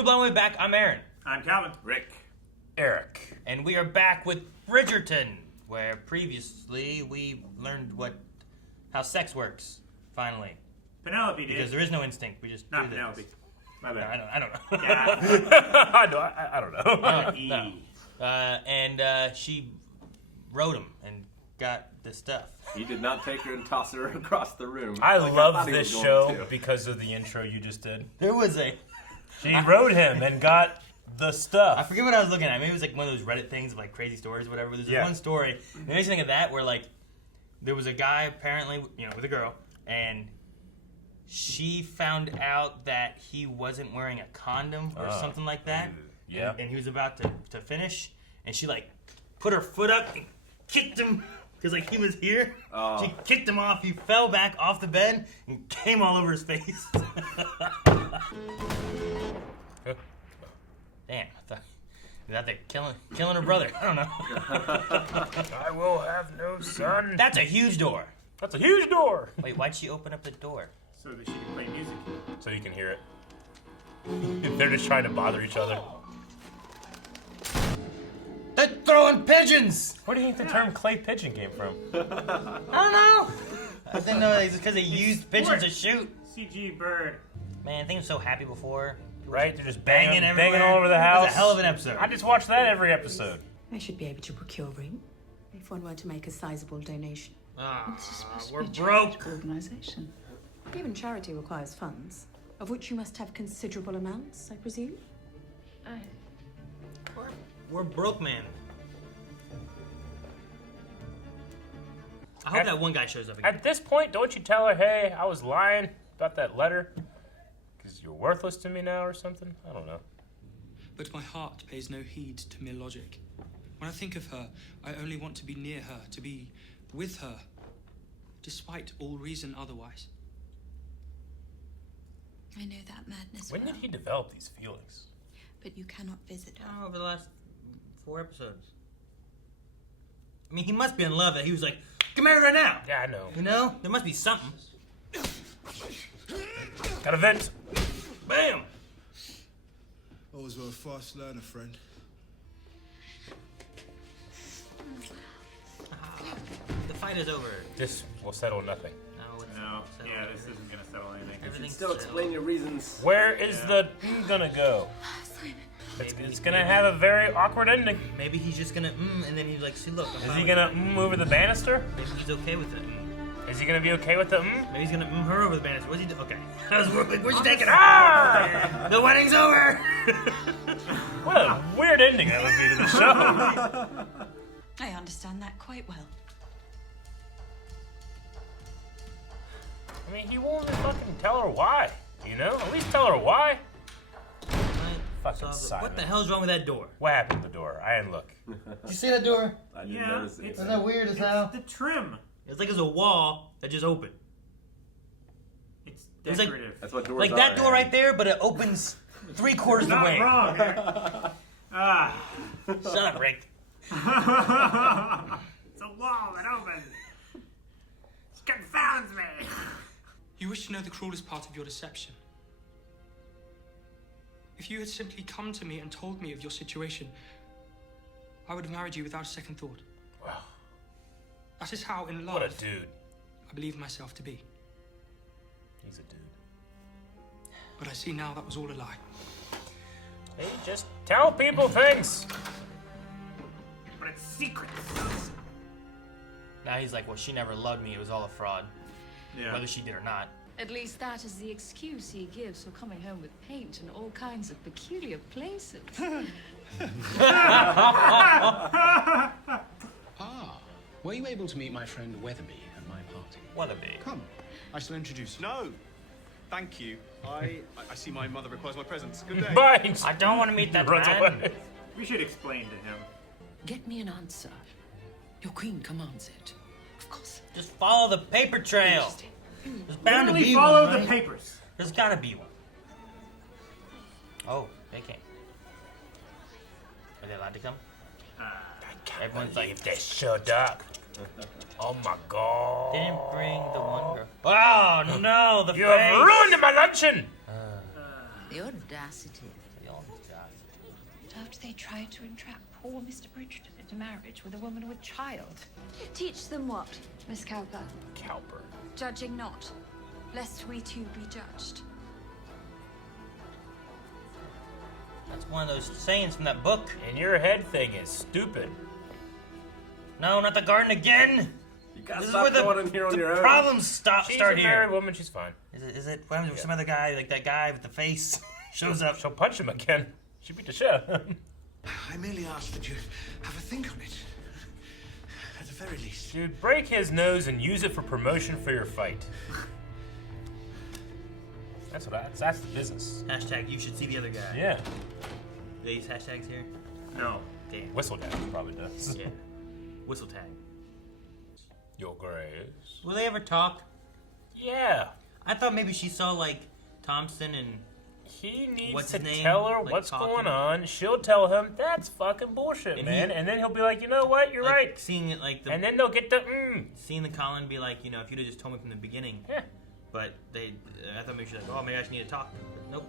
people on the way back. I'm Aaron. I'm Calvin. Rick. Eric. And we are back with Bridgerton, where previously we learned how sex works, finally. Penelope did. Because there is no instinct. We just Not do Penelope. this. My No, bad. I don't know. Yeah. I don't know. No. And she wrote him and got the stuff. He did not take her and toss her across the room. I like love thought he this was show going to. because of the intro you just did. There was She wrote him and got the stuff. I forget what I was looking at. Maybe it was like one of those Reddit things of like crazy stories or whatever. There's this one story. It makes me think of that where like there was a guy apparently, with a girl, and she found out that he wasn't wearing a condom or something like that. Yeah. And he was about to finish, and she like put her foot up and kicked him because like he was here. She kicked him off. He fell back off the bed and came all over his face. Damn, I thought he was out there killing her brother. I don't know. I will have no son. That's a huge door. That's a huge door. Wait, why'd she open up the door? So that she can play music. So you can hear it. They're just trying to bother each other. They're throwing pigeons! Where do you think the term clay pigeon came from? I don't know. I think no, it's because they used pigeons to shoot. CG bird. Man, I think I'm so happy before. Right? They're just Banging everywhere. all over the house. It was a hell of an episode. I just watch that every episode. I should be able to procure room if one were to make a sizable donation. We're broke. Organisation. Even charity requires funds, of which you must have considerable amounts, I presume. We're broke, man. I hope that one guy shows up again. At this point, don't you tell her, hey, I was lying about that letter? Because you're worthless to me now or something? I don't know. But my heart pays no heed to mere logic. When I think of her, I only want to be near her, to be with her, despite all reason otherwise. I know that madness When well, did he develop these feelings? but you cannot visit her. Over the last 4 episodes. I mean, he must be in love that he was like, get married right now. Yeah, I know. You know? There must be something. Got a vent. Bam! Always were a fast learner, friend. The fight is over. This will settle nothing. No, it's No. not Yeah, settled. this isn't gonna settle anything. Everything's Still settled. explain your reasons. Where is the gonna go? It's gonna have a very awkward ending. Maybe he's just gonna and then he's like, see, look. I'm Is fine he with gonna it. over the banister? Maybe he's okay with it. Is he gonna be okay with the Maybe he's gonna her over the banister. What's he do? Okay. Where's she taking her? Ah! The wedding's over! What a weird ending that would be to the show. I understand that quite well. I mean, he won't even fucking tell her why. You know? At least tell her why. Fucking Simon. What the hell's wrong with that door? What happened to the door? I didn't look. Did you see that door? I didn't Yeah, notice it. it's- Isn't that weird as hell? The trim. It's like there's a wall that just opened. It's It was like- decorative. That's what doors Like are. that door right there, but it opens 3/4 of the Not way. wrong. Eric. Shut up, Rick. It's a wall that opens. It confounds me. You wish to know the cruelest part of your deception. If you had simply come to me and told me of your situation, I would have married you without a second thought. Wow. That is how, in love, What a dude. I believe myself to be. He's a dude. But I see now that was all a lie. Hey, just tell people things. But it's secrets. Now he's like, well, she never loved me. It was all a fraud. Yeah. Whether she did or not. At least that is the excuse he gives for coming home with paint and all kinds of peculiar places. Were you able to meet my friend Weatherby at my party? Weatherby. Come, I shall introduce you. No, thank you. I see my mother requires my presence. Good day. Right. I don't want to meet that Runs man. away. We should explain to him. Get me an answer. Your queen commands it. Of course. Just follow the paper trail. There's bound to Literally be follow one, the right? papers. There's gotta be one. Oh, they came. Are they allowed to come? Everyone's like, If they showed up. Oh my god. they didn't bring the one girl. Oh no, the You face. have ruined my luncheon. The audacity. The Yelling at this guy. After they tried to entrap poor Mr. Bridgerton into marriage with a woman with child. Teach them what, Miss Cowper? Cowper. Judging not, lest we too be judged. That's one of those sayings from that book. And your head thing is stupid. No, not the garden again. You gotta This is stop where going in here on your own. problems She's start a here. married woman. She's fine. Is it? What happens if some other guy, like that guy with the face, shows up? She'll punch him again. She beat the shit out of him. I merely ask that you have a think on it. At the very least. Dude, break his nose and use it for promotion for your fight. That's the business. Hashtag you should see the other guy. Yeah. Do they use hashtags here? No. Damn. Whistle guy probably does. Yeah. Whistle tag. Your Grace. Will they ever talk? Yeah. I thought maybe she saw like Thompson and he needs what's to his name? tell her like, what's talking. going on. She'll tell him that's fucking bullshit, And man. he- And then he'll be like, you know what? You're Like, right. Seeing it like the And then they'll get the seeing the Colin be like, you know, if you'd have just told me from the beginning. Yeah. But I thought maybe she's like, oh, maybe I just need to talk. But nope.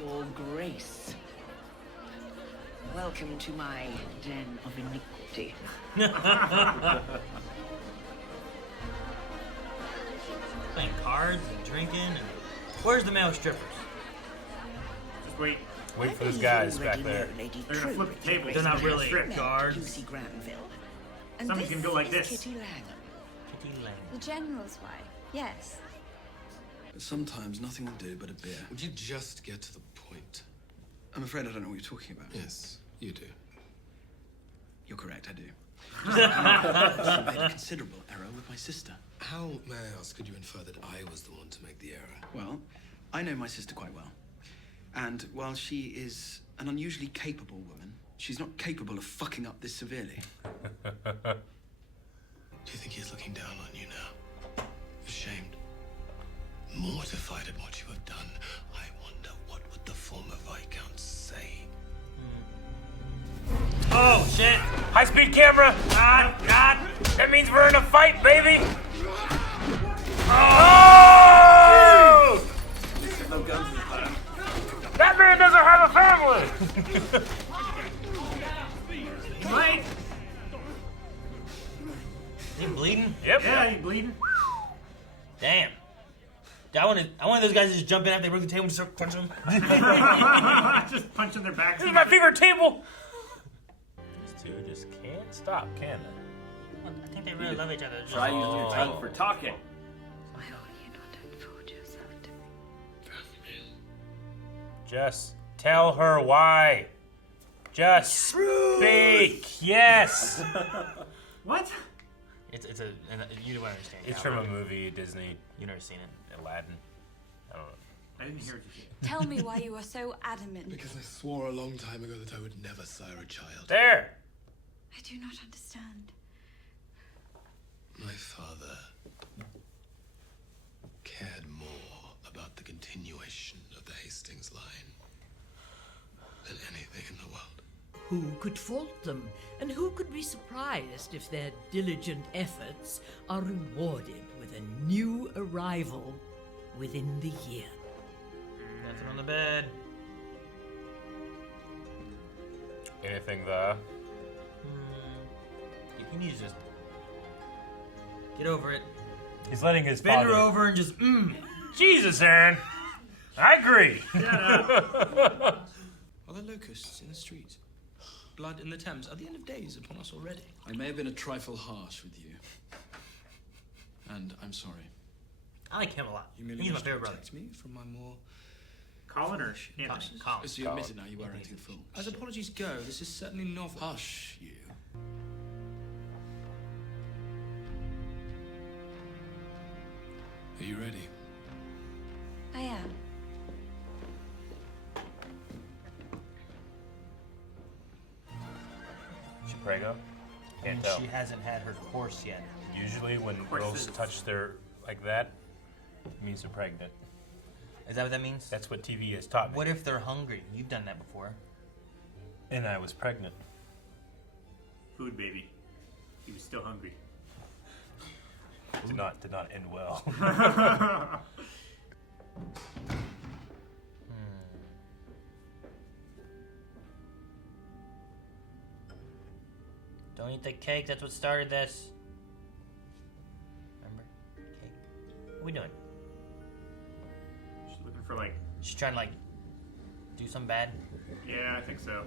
Your Grace. Welcome to my den of iniquity. Playing cards and drinking. And... Where's the male strippers? Just wait. Wait for those guys back there. They're gonna flip the table. They're not really strip. guards. Lucy Granville. Somebody's gonna go like this. Kitty Lang. Kitty Lang. The General's wife, yes. But sometimes nothing will do but a beer. Would you just get to the point? I'm afraid I don't know what you're talking about. Yes, you do. You're correct, I do. I made a considerable error with my sister. How, may I ask, could you infer that I was the one to make the error? Well, I know my sister quite well. And while she is an unusually capable woman, she's not capable of fucking up this severely. Do you think he's looking down on you now? Ashamed? Mortified at what you have done? I wonder what would the former Viscount say? Oh, shit! High-speed camera! God! That means we're in a fight, baby! Oh! No guns this time. That man doesn't have a family! Right? He bleeding? Yep. Yeah, you bleeding? Damn. I wanted those guys to just jump in after they broke the table and start punching them. Just punching their backs. This is my favorite table! These two just can't stop, can they? I think they really love each other. Try using your tongue for talking. Why will you not unfold yourself to me? Just tell her why. Just speak. Yes. What? It's you don't understand. It's from a movie, Disney. You've never seen it. Aladdin. I don't know. I didn't hear what you said. Tell me why you are so adamant. Because I swore a long time ago that I would never sire a child. There. I do not understand. My father cared more about the continuation of the Hastings line than anything in the world. Who could fault them, and who could be surprised if their diligent efforts are rewarded with a new arrival within the year? Nothing on the bed. Anything there? You need to just get over it. He's letting his Bend father... her over and just Jesus, Aaron. I agree. Are there locusts in the street? Blood in the Thames? Are the end of days upon us already? I may have been a trifle harsh with you. And I'm sorry. I like him a lot. You merely He's my wish to favorite brother. protect me from my more... Colin or Anthony? Colin. So you admit it now, you were acting a fool. As apologies go, this is certainly novel. Hush, you. Are you ready? I am. Prego? Can't And tell. she hasn't had her course yet. Usually when girls touch their like that, it means they're pregnant. Is that what that means? That's what TV has taught me. What if they're hungry? You've done that before. And I was pregnant. Food, baby. He was still hungry. Did not end well. Don't eat the cake. That's what started this. Remember? Cake. What are we doing? She's looking for like. She's trying to like do something bad. Yeah, I think so.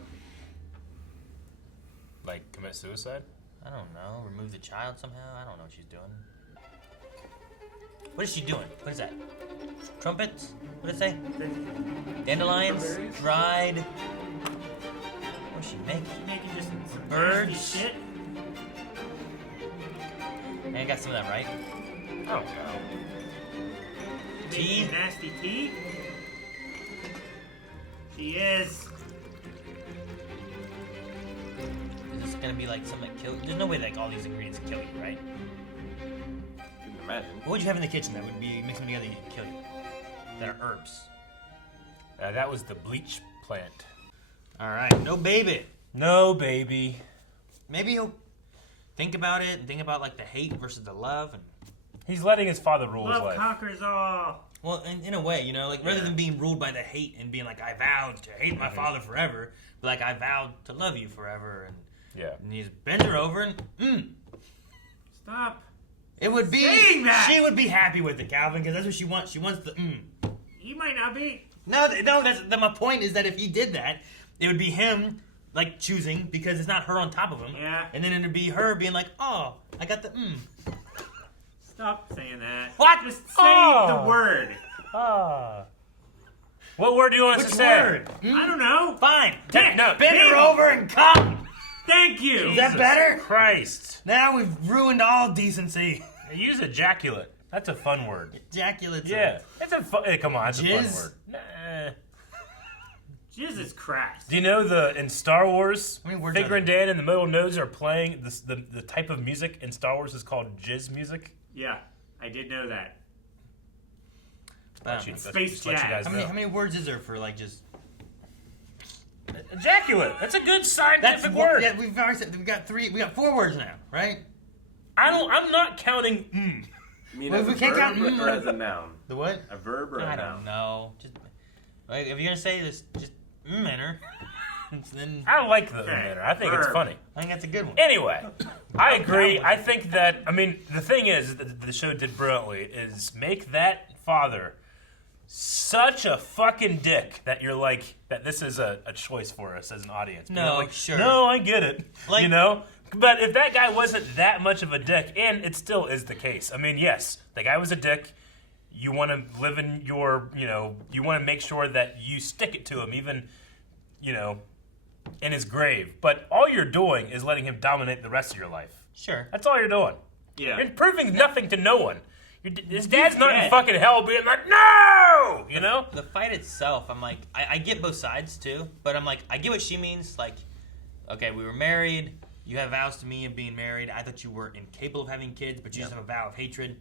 Like commit suicide? I don't know. Remove the child somehow. I don't know what she's doing. What is she doing? What is that? Trumpets? What did it say? Dandelions? Dried? What is she making? She's making just some Birds? nasty shit. And I got some of that right. Oh, Tea? Making nasty tea? She is. Is this gonna be like something that kills? There's no way like all these ingredients kill you, right? You can imagine. What would you have in the kitchen that would be mixing together and kill you? That are herbs. That was the bleach plant. All right, no baby. No baby. Maybe he'll think about it and think about like the hate versus the love, and he's letting his father rule his Love life. conquers all. Well, in a way, you know, like rather than being ruled by the hate and being like, I vowed to hate my father forever, but like I vowed to love you forever, and he bends her over and Stop. It would be saying that. She would be happy with it, Calvin, because that's what she wants. She wants the He might not be. No, that's my point is that if he did that, it would be him like choosing because it's not her on top of him. Yeah. And then it'd be her being like, oh, I got the Stop saying that. What? Just say the word. What word do you want us Which to say? word? I don't know. Fine. Bend her over and come. Thank you. Is that better? Christ. Now we've ruined all decency. Use ejaculate. That's a fun word. Ejaculate. Yeah. It's a fun. Hey, come on, it's a fun Jizz? word. Nah. Jesus Christ. Do you know in Star Wars, words Figure are and Dan and the Middle Nodes are playing the type of music in Star Wars is called jizz music? Yeah, I did know that. Space jazz. How many words is there for like just ejaculate? That's a good scientific word. Yeah, we've already said we got 4 words now, right? I'm not counting. You mean Well, as we a can't verb count or as a noun? The what? A verb or a I noun? don't know. Just like, if you're gonna say this, just in her. Then I like the manner. I think it's funny. I think that's a good one. Anyway, I agree. I think that, I mean, the thing is that the show did brilliantly is make that father such a fucking dick that you're like, that this is a choice for us as an audience. No, You're like, sure. No, I get it. Like, you know? But if that guy wasn't that much of a dick, and it still is the case. I mean, yes, the guy was a dick. You want to live in your, you want to make sure that you stick it to him, even, in his grave. But all you're doing is letting him dominate the rest of your life. Sure. That's all you're doing. Yeah. You're proving nothing to no one. His dad's not in fucking hell being like, no! You know? The fight itself, I'm like, I get both sides too, but I'm like, I get what she means. Like, okay, we were married. You have vows to me of being married. I thought you were incapable of having kids, but you just have a vow of hatred.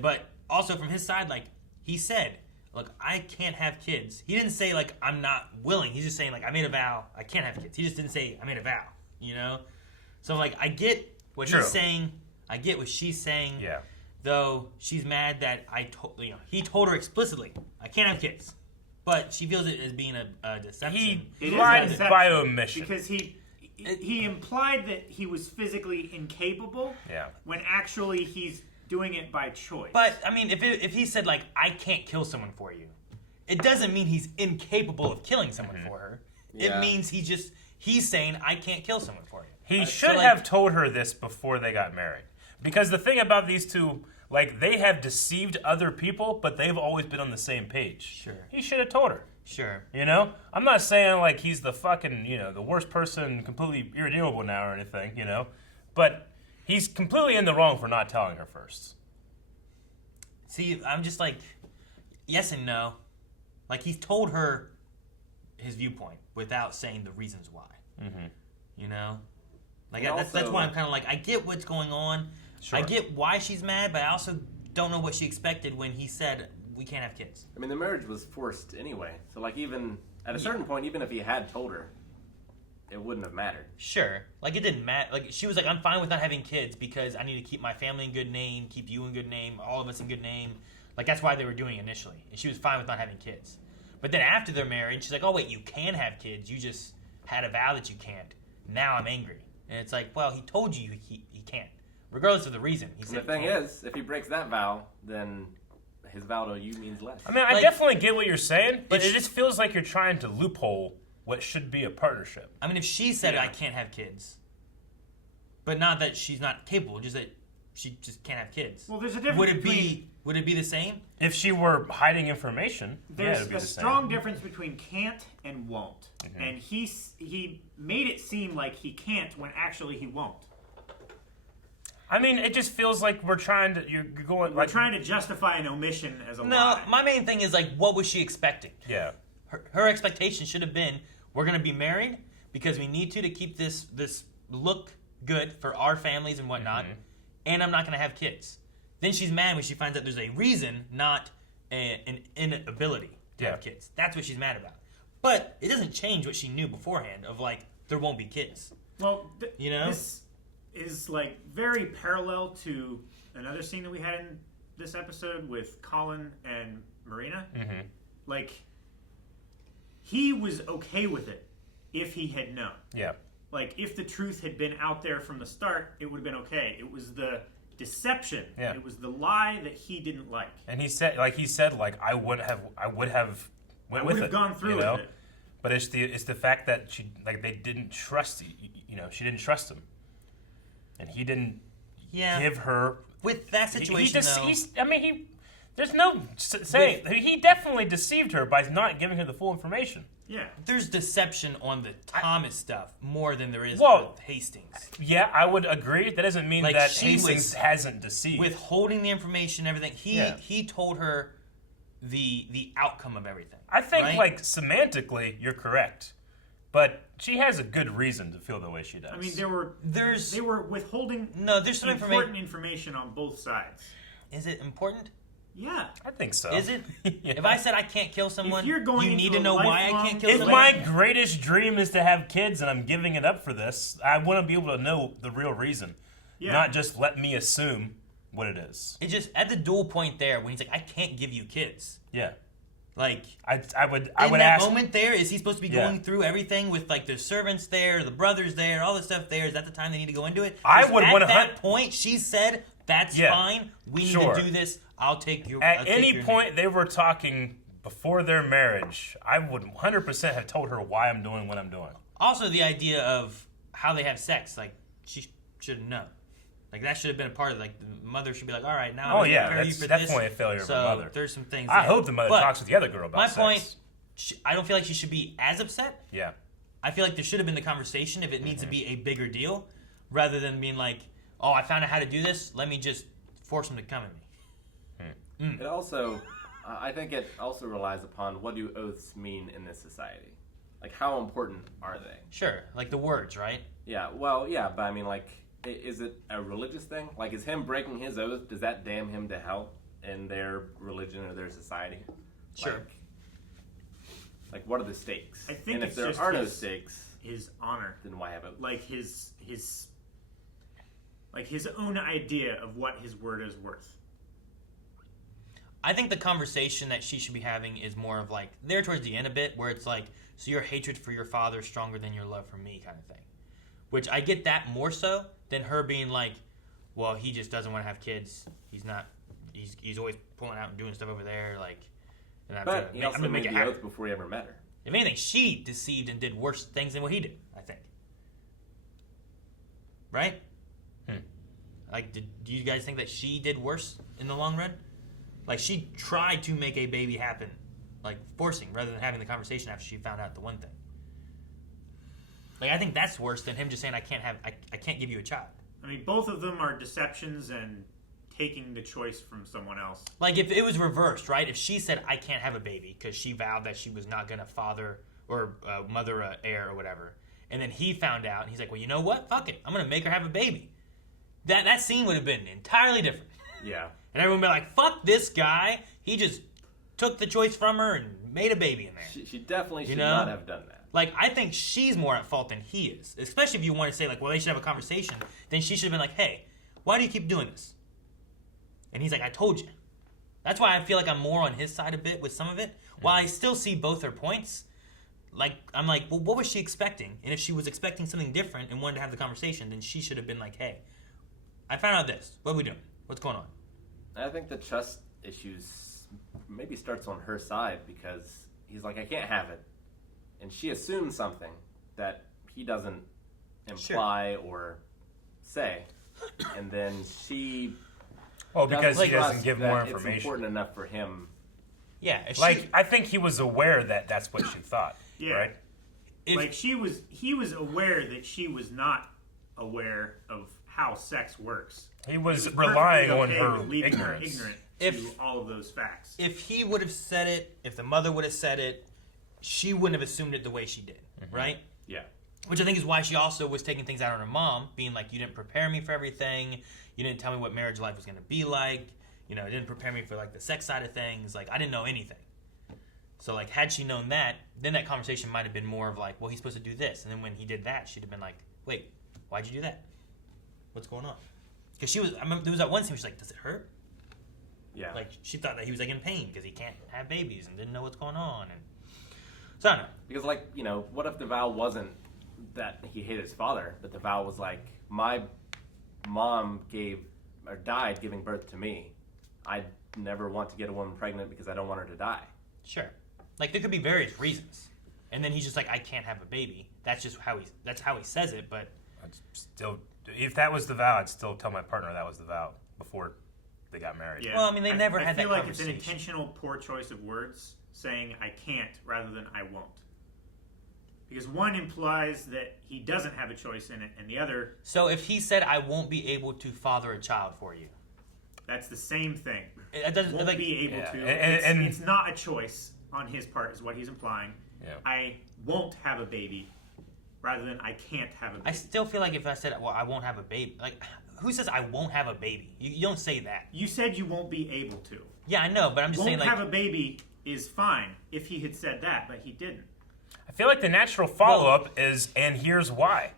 But also from his side, like, he said, look, I can't have kids. He didn't say, like, I'm not willing. He's just saying, like, I made a vow. I can't have kids. He just didn't say, I made a vow, So, like, I get what he's saying. I get what she's saying. Yeah. Though she's mad that he told her explicitly, I can't have kids. But she feels it as being a deception. It lied is a deception by omission. because he implied that he was physically incapable. Yeah. When actually he's doing it by choice. But I mean, if he said like, I can't kill someone for you, it doesn't mean he's incapable of killing someone for her. Yeah. It means he's saying I can't kill someone for you. He should have told her this before they got married. Because the thing about these two, like, they have deceived other people, but they've always been on the same page. Sure. He should have told her. Sure. I'm not saying, like, he's the fucking, the worst person, completely irredeemable now or anything, But he's completely in the wrong for not telling her first. See, I'm just like, yes and no. Like, he's told her his viewpoint without saying the reasons why. Mm-hmm. Like, And that's also- why I'm kind of like, I get what's going on. Sure. I get why she's mad, but I also don't know what she expected when he said, we can't have kids. I mean, the marriage was forced anyway. So, like, even at a certain point, even if he had told her, it wouldn't have mattered. Sure. Like, it didn't matter. Like, she was like, I'm fine with not having kids because I need to keep my family in good name, keep you in good name, all of us in good name. Like, that's why they were doing it initially. And she was fine with not having kids. But then after they're married, she's like, oh, wait, you can have kids. You just had a vow that you can't. Now I'm angry. And it's like, well, he told you he can't. Regardless of the reason. He said the thing is, if he breaks that vow, then his vow to you means less. I mean, I definitely get what you're saying, but it just feels like you're trying to loophole what should be a partnership. I mean, if she said, I can't have kids, but not that she's not capable, just that she just can't have kids. Well, there's a difference Would it be the same? If she were hiding information, there's it'd be a the same. strong difference between can't and won't. And he made it seem like he can't when actually he won't. I mean, it just feels like we're trying to. You're going. We're trying to justify an omission as a No, lie. my main thing is like, what was she expecting? Yeah. Her expectation should have been, we're gonna be married because we need to keep this look good for our families and whatnot, and I'm not gonna have kids. Then she's mad when she finds out there's a reason, not an inability to have kids. That's what she's mad about. But it doesn't change what she knew beforehand of like there won't be kids. Well, you know. This is like very parallel to another scene that we had in this episode with Colin and Marina. Like, he was okay with it if he had known. Yeah. Like, if the truth had been out there from the start, it would have been okay. It was the deception. Yeah. It was the lie that he didn't like. And he said, I would have went with it. Gone through you know? with it. But it's the fact that they didn't trust, she didn't trust him. And he didn't give her... With that situation, there's no saying... He definitely deceived her by not giving her the full information. Yeah. There's deception on the Thomas stuff more than there is Well, with Hastings. Yeah, I would agree. That doesn't mean Like, that she Hastings hasn't deceived. Withholding the information and everything. He told her the outcome of everything. I think, right? Semantically, you're correct. But she has a good reason to feel the way she does. I mean, they were withholding there's some important information on both sides. Is it important? Yeah. I think so. Is it? If I said I can't kill someone, you're going you need into to know a why I can't kill If someone? my greatest dream is to have kids and I'm giving it up for this, I want to be able to know the real reason. Yeah. Not just let me assume what it is. It just, at the dual point there, when he's like, I can't give you kids. Yeah. Like, I would in that ask, moment there, is he supposed to be going through everything with like the servants there, the brothers there, all the stuff there? Is that the time they need to go into it? I 'Cause would at that point, she said, that's fine. We need to do this. I'll take your... At any point they were talking before their marriage, I would 100% have told her why I'm doing what I'm doing. Also, the idea of how they have sex, like, she should know. Like, that should have been a part of it. Like, the mother should be like, all right, now I'm going to prepare you that's for definitely this. a failure So of the mother. There's some things I there. hope the mother But talks with the other girl about my sex. point, I don't feel like she should be as upset. Yeah. I feel like there should have been the conversation if it needs to be a bigger deal, rather than being like, oh, I found out how to do this, let me just force him to come at me. It also, I think it also relies upon what do oaths mean in this society? Like, how important are they? Sure, like the words, right? Yeah, well, yeah, but I mean, like, is it a religious thing? Like, is him breaking his oath, does that damn him to hell in their religion or their society? Sure. Like, what are the stakes? I think and if it's there just are no stakes, his honor. Then why have oaths? Like his own idea of what his word is worth. I think the conversation that she should be having is more of like, there towards the end a bit, where it's like, so your hatred for your father is stronger than your love for me kind of thing. Which I get that more so than her being like, well, he just doesn't want to have kids. He's always pulling out and doing stuff over there. Like, and But he also made the oath before he ever met her. If anything, she deceived and did worse things than what he did, I think. Right? Like, do you guys think that she did worse in the long run? Like, she tried to make a baby happen, like forcing, rather than having the conversation after she found out the one thing. Like, I think that's worse than him just saying, I can't give you a child. I mean, both of them are deceptions and taking the choice from someone else. Like, if it was reversed, right? If she said, I can't have a baby because she vowed that she was not going to father or mother an heir or whatever, and then he found out, and he's like, well, you know what? Fuck it. I'm going to make her have a baby. That scene would have been entirely different. Yeah. And everyone would be like, fuck this guy. He just took the choice from her and made a baby in there. She definitely should not have done that. Like, I think she's more at fault than he is. Especially if you want to say, like, well, they should have a conversation. Then she should have been like, hey, why do you keep doing this? And he's like, I told you. That's why I feel like I'm more on his side a bit with some of it. While I still see both their points, I'm like, well, what was she expecting? And if she was expecting something different and wanted to have the conversation, then she should have been like, hey, I found out this. What are we doing? What's going on? I think the trust issues maybe starts on her side because he's like, I can't have it. And she assumes something that he doesn't imply or say. And then she... Well, because he doesn't give more It's information. important enough for him. Yeah. I think he was aware that that's what she thought. Yeah. Right? He was aware that she was not aware of how sex works. He was relying on perfectly her okay with leaving ignorance. her ignorant to all of those facts. If he would have said it, if the mother would have said it, she wouldn't have assumed it the way she did, right? Yeah. Which I think is why she also was taking things out on her mom, being like, you didn't prepare me for everything. You didn't tell me what marriage life was going to be like. You know, it didn't prepare me for, like, the sex side of things. Like, I didn't know anything. So, like, had she known that, then that conversation might have been more of, like, well, he's supposed to do this. And then when he did that, she'd have been like, wait, why'd you do that? What's going on? Because I remember there was that one scene where she's like, does it hurt? Yeah. Like, she thought that he was, like, in pain because he can't have babies and didn't know what's going on. And so, I don't know. Because, like, you know, what if the vow wasn't that he hated his father, but the vow was like, my mom died giving birth to me. I never want to get a woman pregnant because I don't want her to die. Sure. Like, there could be various reasons. And then he's just like, I can't have a baby. That's just how he says it, but... I'd still, if that was the vow, I'd still tell my partner that was the vow before they got married. Yeah. Well, I mean, they never had that I feel like conversation. it's an intentional poor choice of words, saying I can't rather than I won't. Because one implies that he doesn't have a choice in it, and the other... So if he said, I won't be able to father a child for you... That's the same thing. It doesn't... Won't like, be able yeah. to. And it's not a choice on his part, is what he's implying. Yeah. I won't have a baby, rather than I can't have a baby. I still feel like if I said, well, I won't have a baby... Like, who says I won't have a baby? You don't say that. You said you won't be able to. Yeah, I know, but I'm just saying, like... Won't have a baby is fine if he had said that, but he didn't. I feel like the natural follow-up is, and here's why.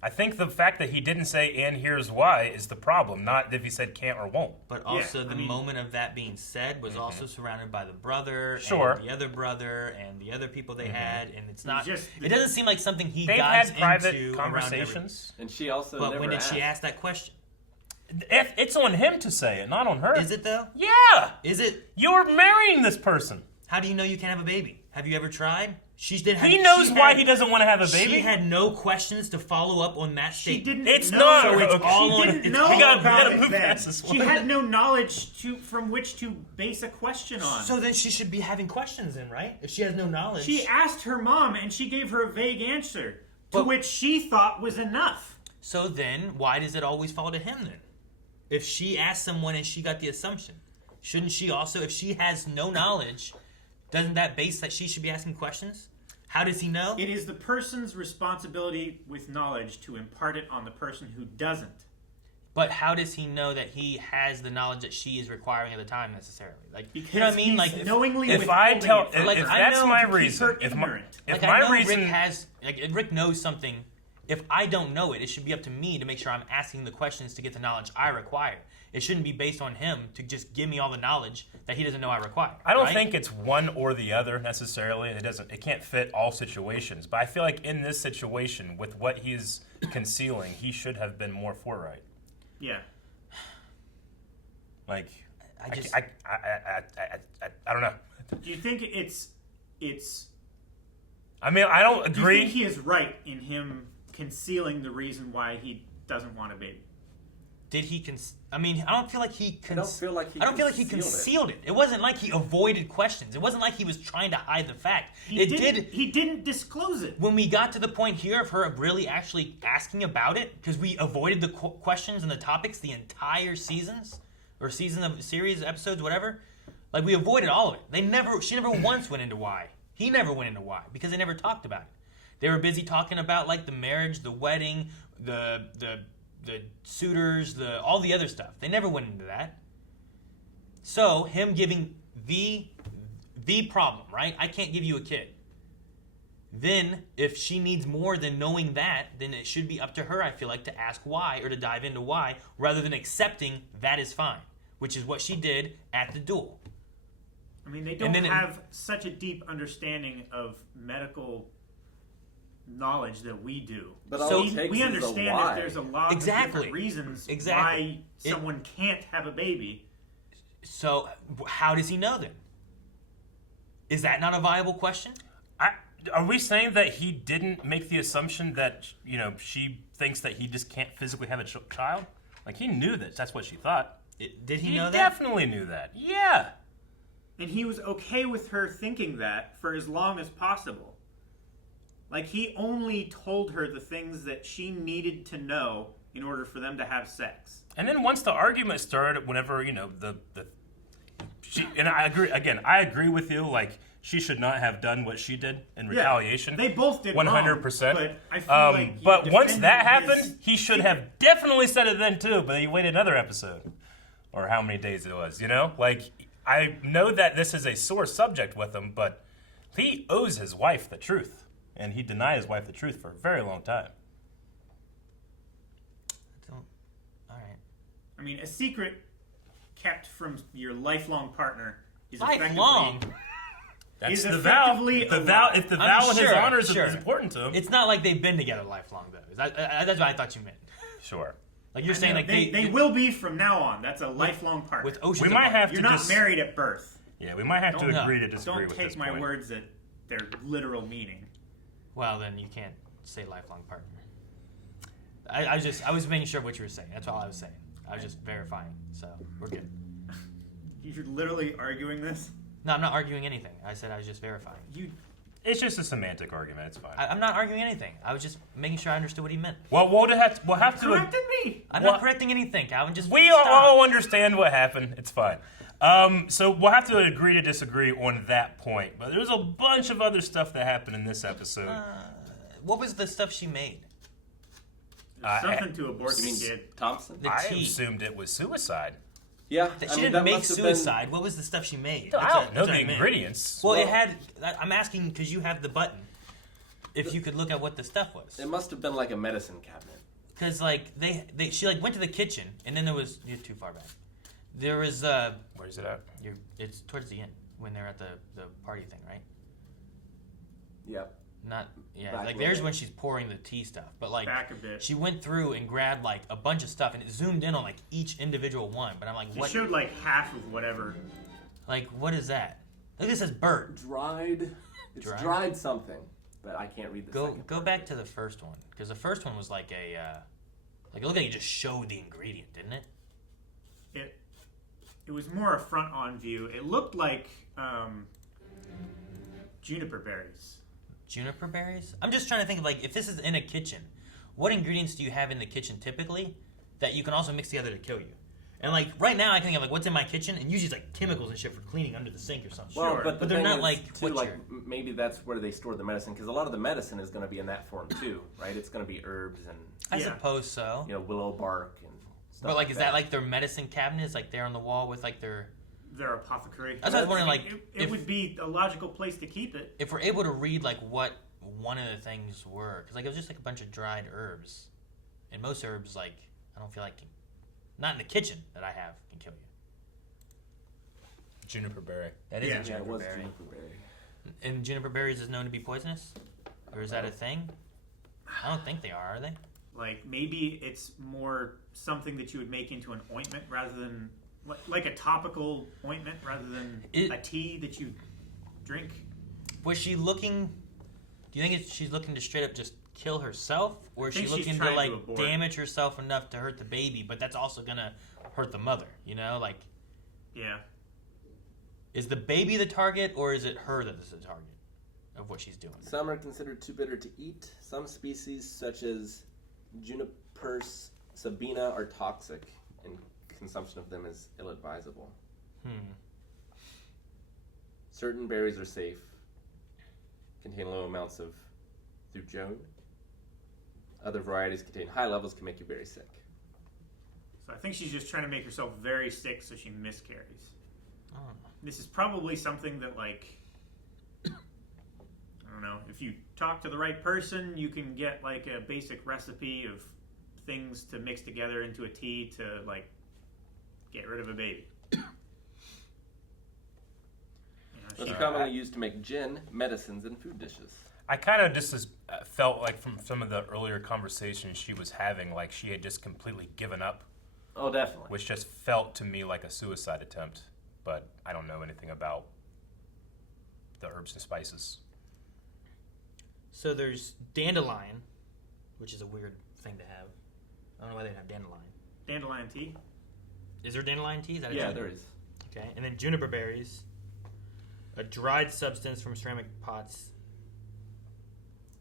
I think the fact that he didn't say, and here's why, is the problem, not if he said can't or won't. But also, the moment of that being said was also surrounded by the brother, Sure. and the other brother, and the other people they had, and it's not... Just- it doesn't seem like something he They've dives had private into conversations. And she also But never when did asked. she ask that question? It's on him to say it, not on her. Is it, though? Yeah! Is it? You're marrying this person. How do you know you can't have a baby? Have you ever tried? He knows why he doesn't want to have a baby. She had no questions to follow up on that statement. She didn't It's know. not. So it's Okay. all She on... didn't it's know all gotta about move it then. past this She one. had no knowledge from which to base a question on. So then she should be having questions then, right? If she has no knowledge. She asked her mom, and she gave her a vague answer, to But- which she thought was enough. So then, why does it always fall to him then? If she asked someone and she got the assumption, shouldn't she also, if she has no knowledge, doesn't that base that she should be asking questions? How does he know? It is the person's responsibility with knowledge to impart it on the person who doesn't. But how does he know that he has the knowledge that she is requiring at the time necessarily? Like, Because you know what I mean? he's Like, knowingly if I withholding tell, it from like, if I that's know my to keep reason, her if ignorant. like my I know reason, Rick has, like, if Rick knows something. If I don't know it, it should be up to me to make sure I'm asking the questions to get the knowledge I require. It shouldn't be based on him to just give me all the knowledge that he doesn't know I require. I don't right? think it's one or the other necessarily. It can't fit all situations. But I feel like in this situation, with what he's concealing, he should have been more forthright. Yeah. Like, I just- I don't know. Do you think it's? I mean, I don't Do you agree. think he is right in him concealing the reason why he doesn't want a baby? Did he? I mean, I don't feel like he. I don't feel like he concealed it. It wasn't like he avoided questions. It wasn't like he was trying to hide the fact. He didn't disclose it. When we got to the point here of her really actually asking about it, because we avoided the questions and the topics the entire seasons or season of series episodes, whatever. Like, we avoided all of it. She never once went into why. He never went into why because they never talked about it. They were busy talking about like the marriage, the wedding, the suitors, all the other stuff. They never went into that. So him giving the problem, right? I can't give you a kid. Then if she needs more than knowing that, then it should be up to her, I feel like, to ask why or to dive into why rather than accepting that is fine, which is what she did at the duel. I mean, they don't have such a deep understanding of medical knowledge that we do. But so all it takes we is understand a why. that there's a lot of different reasons why someone can't have a baby. So how does he know then? Is that not a viable question? Are we saying that he didn't make the assumption that, she thinks that he just can't physically have a child? Like, he knew that. That's what she thought. Did he know that? He definitely knew that. Yeah. And he was okay with her thinking that for as long as possible. Like, he only told her the things that she needed to know in order for them to have sex. And then once the argument started, whenever, and I agree, again, I agree with you, like, she should not have done what she did in retaliation. They both did 100%. wrong, but I feel like but once that happened, he should have definitely said it then too, but he waited another episode. Or how many days it was, Like, I know that this is a sore subject with him, but he owes his wife the truth. And he denied his wife the truth for a very long time. All right. I mean, a secret kept from your lifelong partner is lifelong. That's the vow. If the vow and his honors is important to him. It's not like they've been together lifelong, though. That's what I thought you meant. Sure. Like you're saying, like they will be from now on. That's a lifelong partner. With oceans. We might have to. You're not married at birth. Yeah, we might have to agree to disagree with this. Don't take my words at their literal meaning. Well, then you can't say lifelong partner. I was making sure what you were saying. That's all I was saying. I was just verifying. So we're good. You're literally arguing this? No, I'm not arguing anything. I said I was just verifying. It's just a semantic argument. It's fine. I'm not arguing anything. I was just making sure I understood what he meant. Well, we'll have to. Corrected me. I'm not correcting anything, Calvin. Just we all understand what happened. It's fine. So we'll have to agree to disagree on that point. But there's a bunch of other stuff that happened in this episode. What was the stuff she made? Something to abort the kid. Thompson? I assumed it was suicide. Yeah, she didn't make suicide. What was the stuff she made? I don't know the ingredients. Well, it had. I'm asking because you have the button. If you could look at what the stuff was. It must have been like a medicine cabinet. Because she went to the kitchen and then there was you're too far back. There was where's it at? It's towards the end when they're at the party thing, right? Yep. There's when she's pouring the tea stuff, but back a bit. She went through and grabbed like a bunch of stuff and it zoomed in on like each individual one. But I'm like, what? It showed like half of whatever. Like, what is that? Look, it says bird. Dried. It's dried something, but I can't read the second. Go back to the first one because the first one was like a it looked like you just showed the ingredient, didn't it? It was more a front-on view. It looked like juniper berries. Juniper berries? I'm just trying to think of like if this is in a kitchen, what ingredients do you have in the kitchen typically that you can also mix together to kill you? And like right now, I can think of like what's in my kitchen, and usually it's like chemicals and shit for cleaning under the sink or something. Well, sure, but they're not like too, maybe that's where they store the medicine because a lot of the medicine is going to be in that form too, right? It's going to be herbs and I suppose so. Willow bark and stuff. But like, is that like their medicine cabinets, like there on the wall with like their apothecary? That's what I was wondering. Like, it would be a logical place to keep it if we're able to read like what one of the things were, because like it was just like a bunch of dried herbs, and most herbs like I don't feel like not in the kitchen that I have can kill you. Juniper berry. That is a juniper it was berry. juniper berry. And juniper berries is known to be poisonous, or is that a thing? I don't think they are they? Like maybe it's more something that you would make into an ointment rather than like a topical ointment rather than a tea that you drink. Was she looking? Do you think she's looking to straight up just kill herself, or is she looking to like damage herself enough to hurt the baby? But that's also gonna hurt the mother. Like. Yeah. Is the baby the target, or is it her that is the target of what she's doing? Some are considered too bitter to eat. Some species, such as Juniper sabina, are toxic, and consumption of them is ill-advisable. Certain berries are safe, contain low amounts of thujone. Other varieties contain high levels, can make you very sick. So I think she's just trying to make herself very sick so she miscarries. Oh. This is probably something that, like, I don't know, if you talk to the right person, you can get, like, a basic recipe of things to mix together into a tea to, like, get rid of a baby. It's commonly used to make gin, medicines, and food dishes. I kind of just felt like from some of the earlier conversations she was having, like she had just completely given up. Oh, definitely. Which just felt to me like a suicide attempt, but I don't know anything about the herbs and spices. So there's dandelion, which is a weird thing to have. I don't know why they'd have dandelion. Dandelion tea? Is there dandelion tea? Is that there is. Okay, and then juniper berries, a dried substance from ceramic pots.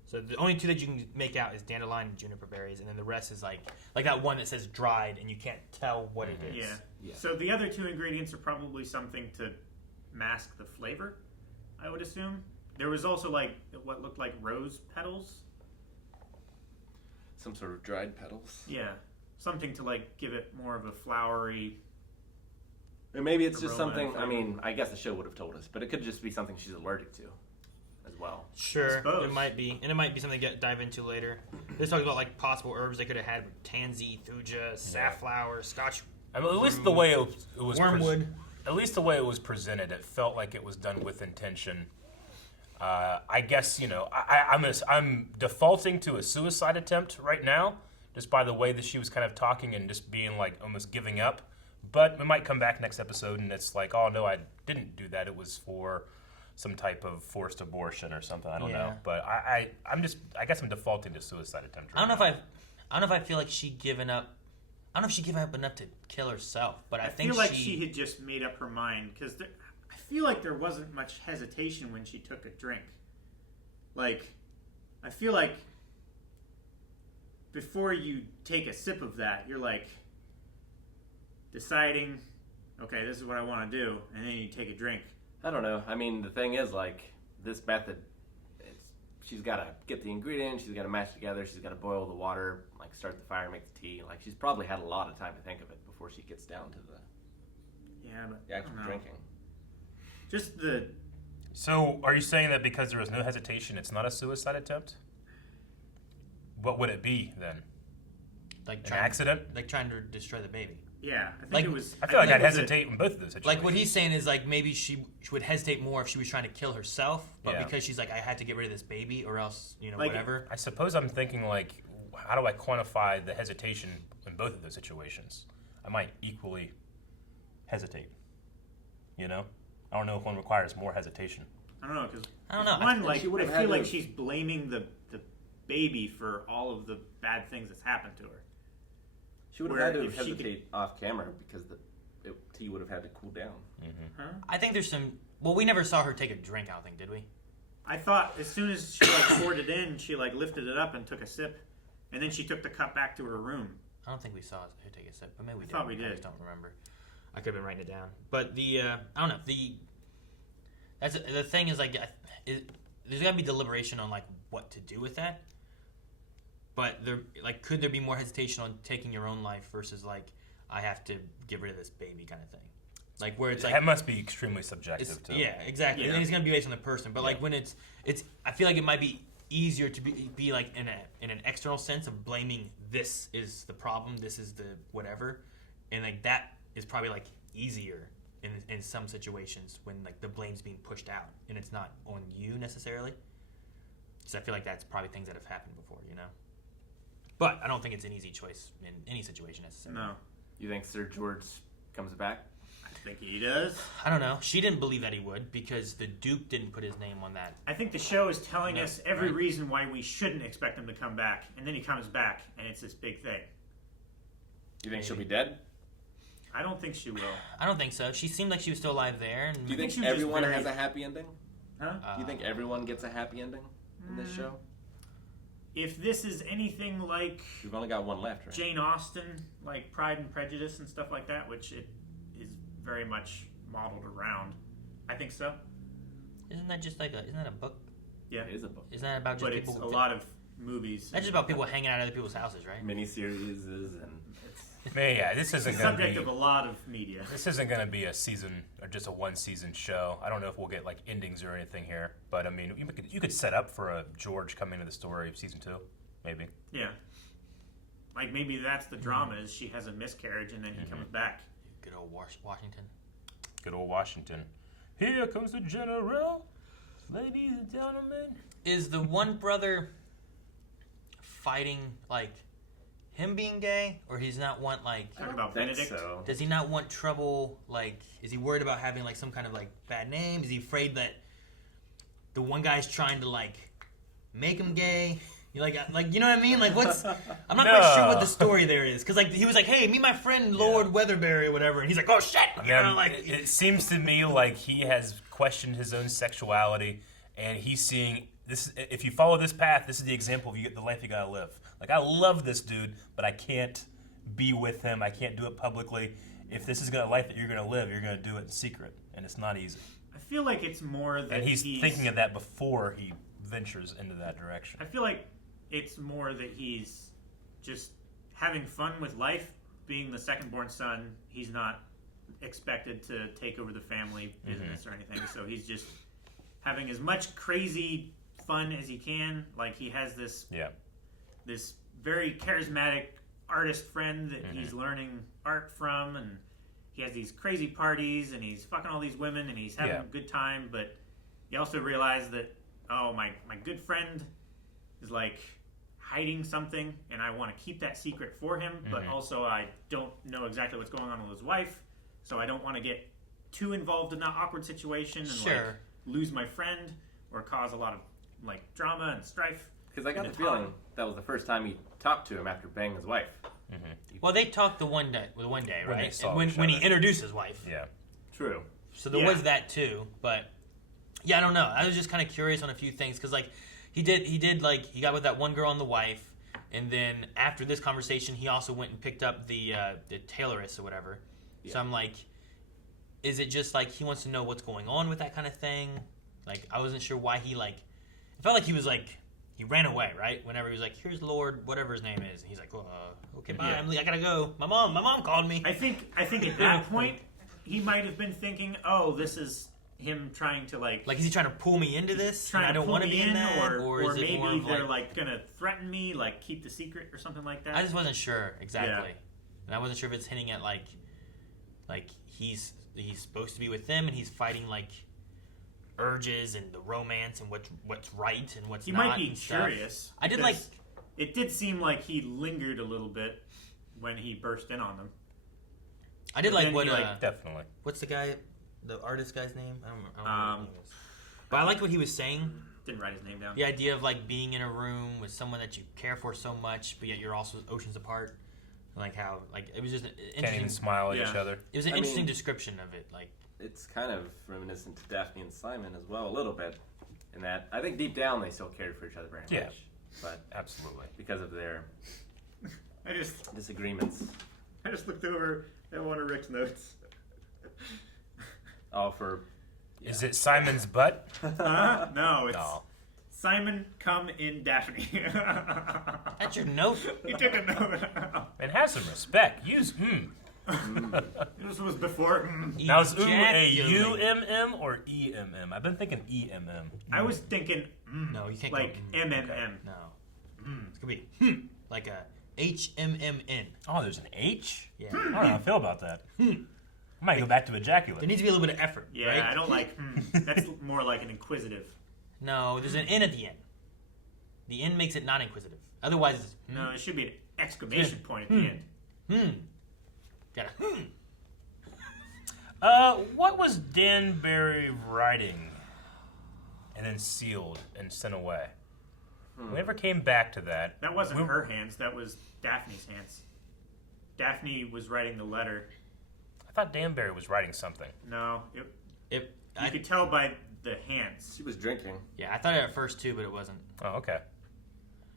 So the only two that you can make out is dandelion and juniper berries, and then the rest is like that one that says dried, and you can't tell what it is. Yeah. So the other two ingredients are probably something to mask the flavor, I would assume. There was also like what looked like rose petals. Some sort of dried petals. Yeah, something to like give it more of a flowery. Or maybe it's just aroma something. and I flavor. mean, I guess the show would have told us, but it could just be something she's allergic to, as well. Sure, it might be, and it might be something to dive into later. This talks about like possible herbs they could have had with tansy, thuja, safflower, Scotch. I mean, at least the way it was wormwood. At least the way it was presented, it felt like it was done with intention. I guess I'm defaulting to a suicide attempt right now, just by the way that she was kind of talking and just being like almost giving up. But we might come back next episode and it's like, oh no, I didn't do that. It was for some type of forced abortion or something. I don't know. But I guess I'm defaulting to suicide attempt. I don't know if I feel like she given up. I don't know if she gave up enough to kill herself, but I think feel like she had just made up her mind because I feel like there wasn't much hesitation when she took a drink. Like, I feel like before you take a sip of that, you're like deciding, okay, this is what I want to do, and then you take a drink. I don't know. I mean, the thing is, like, this method, she's got to get the ingredients, she's got to mash together, she's got to boil the water, like start the fire, make the tea. Like, she's probably had a lot of time to think of it before she gets down to the actual drinking. Just the... So, are you saying that because there was no hesitation, it's not a suicide attempt? What would it be, then? Like an accident? Like trying to destroy the baby. Yeah, I think it was... I feel like I'd hesitate in both of those situations. Like what he's saying is like maybe she would hesitate more if she was trying to kill herself, but Yeah. because she's like, I had to get rid of this baby or else, Like, whatever. I suppose I'm thinking like, how do I quantify the hesitation in both of those situations? I might equally hesitate. You know, I don't know if one requires more hesitation. I don't know, because I don't know. One, like, she would have I had feel like to- she's blaming the baby for all of the bad things that's happened to her. She would have Where had to if she hesitate off camera because the tea would have had to cool down. Huh? I think there's some. Well, we never saw her take a drink. I don't think, did we? I thought as soon as she like poured it in, she like lifted it up and took a sip, and then she took the cup back to her room. I don't think we saw her take a sip, but maybe we did. thought we I did. just don't remember. I could have been writing it down, but the I don't know. The thing is like there's gotta be deliberation on like what to do with that. But there, like, could there be more hesitation on taking your own life versus like I have to get rid of this baby kind of thing? Like where it's like that must be extremely subjective. Too. Yeah, exactly. Yeah. And it's gonna be based on the person. But like when it's I feel like it might be easier to be like in an external sense of blaming this is the problem, this is the whatever, and like that is probably like easier in some situations when like the blame's being pushed out and it's not on you necessarily. So I feel like that's probably things that have happened before, you know. But I don't think it's an easy choice in any situation necessarily. No. You think Sir George comes back? I think he does. I don't know. She didn't believe that he would because the Duke didn't put his name on that. I think the show is telling No, us every right. reason why we shouldn't expect him to come back, and then he comes back, and it's this big thing. You think she'll be dead? I don't think she will. I don't think so. She seemed like she was still alive there. And Do you think she was just everyone very- has a happy ending? Huh? Do you think everyone gets a happy ending in this show? If this is anything like We've only got one left, right? Jane Austen, like Pride and Prejudice and stuff like that, which it is very much modeled around, I think so. Isn't that just like isn't that a book? Yeah, It is a book. Isn't that about just but people? it's a lot of movies. That's just about people hanging out at other people's houses, right? Miniseries and Yeah, this It's the isn't going to subject be. of a lot of media. This isn't going to be a season or just a one-season show. I don't know if we'll get like endings or anything here, but I mean, you could set up for a George coming to the story of season 2, maybe. Yeah. Like maybe that's the drama is she has a miscarriage and then he comes back. Good old Washington. Good old Washington. Here comes the general. Ladies and gentlemen. Is the one brother fighting, like, him being gay? Or he's not want, like... Talking about Benedict? So. Does he not want trouble? Like, is he worried about having, like, some kind of, like, bad name? Is he afraid that the one guy's trying to, like, make him gay? You you know what I mean? Like, what's... I'm not quite sure what the story there is. Because, like, he was like, hey, meet my friend Lord Weatherbury or whatever. And he's like, oh, shit! You know, like... It seems to me like he has questioned his own sexuality, and he's seeing... this. If you follow this path, this is the example of the life you gotta live. Like, I love this dude, but I can't be with him. I can't do it publicly. If this is a life that you're gonna live, you're gonna do it in secret, and it's not easy. I feel like it's more that and he's thinking of that before he ventures into that direction. I feel like it's more that he's just having fun with life. Being the second-born son, he's not expected to take over the family business or anything, so he's just having as much crazy fun as he can. Like, he has this very charismatic artist friend that he's learning art from, and he has these crazy parties, and he's fucking all these women, and he's having a good time, but he also realized that, oh, my good friend is, like, hiding something, and I want to keep that secret for him, but also I don't know exactly what's going on with his wife, so I don't want to get too involved in that awkward situation and like lose my friend or cause a lot of like drama and strife. Because I got the feeling that was the first time he talked to him after banging his wife. Well, they talked the one day, right? When he introduced his wife. Yeah, true. So there was that too, but yeah, I don't know. I was just kind of curious on a few things because like he got with that one girl and the wife, and then after this conversation, he also went and picked up the tailorist or whatever. Yeah. So I'm like, is it just like he wants to know what's going on with that kind of thing? Like I wasn't sure why he like. It felt like he was like. He ran away, right? Whenever he was like, "Here's Lord, whatever his name is," and he's like, "Okay, bye. I gotta go. My mom called me." I think at that point he might have been thinking, "Oh, this is him trying to like is he trying to pull me into this? Trying I don't want to be in that, or is it maybe more of they're like gonna threaten me, like keep the secret or something like that." I just wasn't sure exactly, and I wasn't sure if it's hinting at like he's supposed to be with them and he's fighting like urges and the romance and what's right and what's not. He might be curious. I did like. It did seem like he lingered a little bit when he burst in on them. I did like what definitely. What's the artist guy's name? I don't remember his name is. But I liked what he was saying. Didn't write his name down. The idea of like being in a room with someone that you care for so much, but yet you're also oceans apart. Like how it was just an interesting. Can't even smile at each other. It was an interesting description of it. Like it's kind of reminiscent to Daphne and Simon as well, a little bit. In that, I think deep down they still cared for each other very much. But absolutely because of their disagreements. I just looked over at one of Rick's notes. Is it Simon's butt? No, it's Simon come in Daphne. That's your note. You took a note. And have some respect. Use This was before. Now is a U-M-M or E-M-M? I've been thinking E-M-M. I was thinking no, you can't like go M-M-M. Okay. No. It's going to be like a H-M-M-N. Oh, there's an H? Yeah. I don't know how I feel about that. I might go back to ejaculate. There needs to be a little bit of effort. Yeah, right? I don't like. That's more like an inquisitive. No, there's an N at the end. The N makes it not inquisitive. Otherwise, it's no. It should be an exclamation point at the end. Got what was Danbury writing and then sealed and sent away? We never came back to that. That wasn't her hands. That was Daphne's hands. Daphne was writing the letter. I thought Danbury was writing something. No, you could tell by the hands. She was drinking. Yeah, I thought it at first too, but it wasn't. Oh, okay.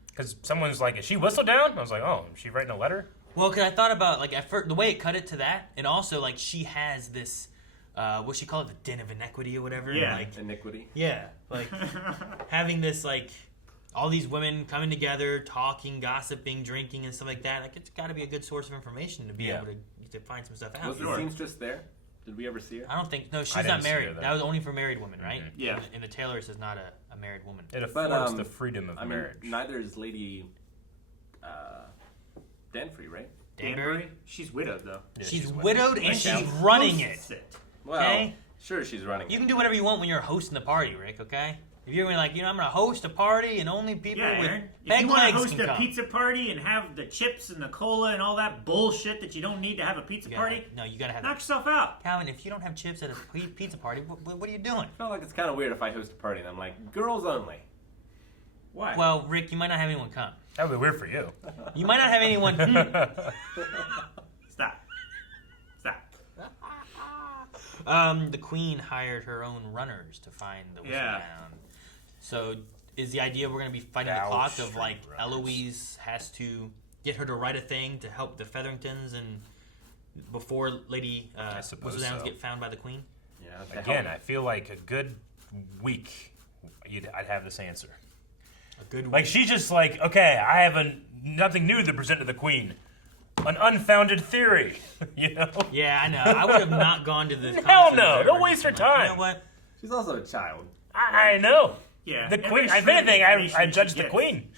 Because someone's like, "Is she whistle down?" I was like, "Oh, is she writing a letter?" Well, because I thought about like at first the way it cut it to that, and also like she has this, what she call it, the den of iniquity or whatever. Yeah, like, iniquity. Yeah, like having this like all these women coming together, talking, gossiping, drinking, and stuff like that. Like it's got to be a good source of information to be able to find some stuff out. Was the seamstress there? Did we ever see her? I don't think. No, she's not married. That was only for married women, right? Mm-hmm. Yeah. And the tailorist is not a married woman. It affords the freedom of marriage. Neither is Lady Danbury, right? Danbury? She's widowed though. Yeah, she's widowed and she's running it. Well, okay? Sure, she's running. You can do whatever you want when you're hosting the party, Rick. Okay. If you're like, I'm gonna host a party and only people with Aaron, if big you want to legs host can a come. pizza party and have the chips and the cola and all that bullshit that you don't need to have a pizza party, you gotta have. Knock yourself out. Calvin, if you don't have chips at a pizza party, what are you doing? I feel like it's kind of weird if I host a party and I'm like, girls only. Why? Well, Rick, you might not have anyone come. That would be weird for you. You might not have anyone. Stop. The queen hired her own runners to find the whistle down. So is the idea we're going to be fighting the clock of like Eloise has to get her to write a thing to help the Featheringtons and before Lady Whistledowns get found by the queen? Yeah. Again, I feel like a good week, I'd have this answer. A good week. Like she's just like, okay, I have nothing new to present to the queen. An unfounded theory, you know? Yeah, I know. I would have not gone to this. Hell no! Don't waste her time. You know what? She's also a child. I know. Yeah. The queen. If anything, I judge the queen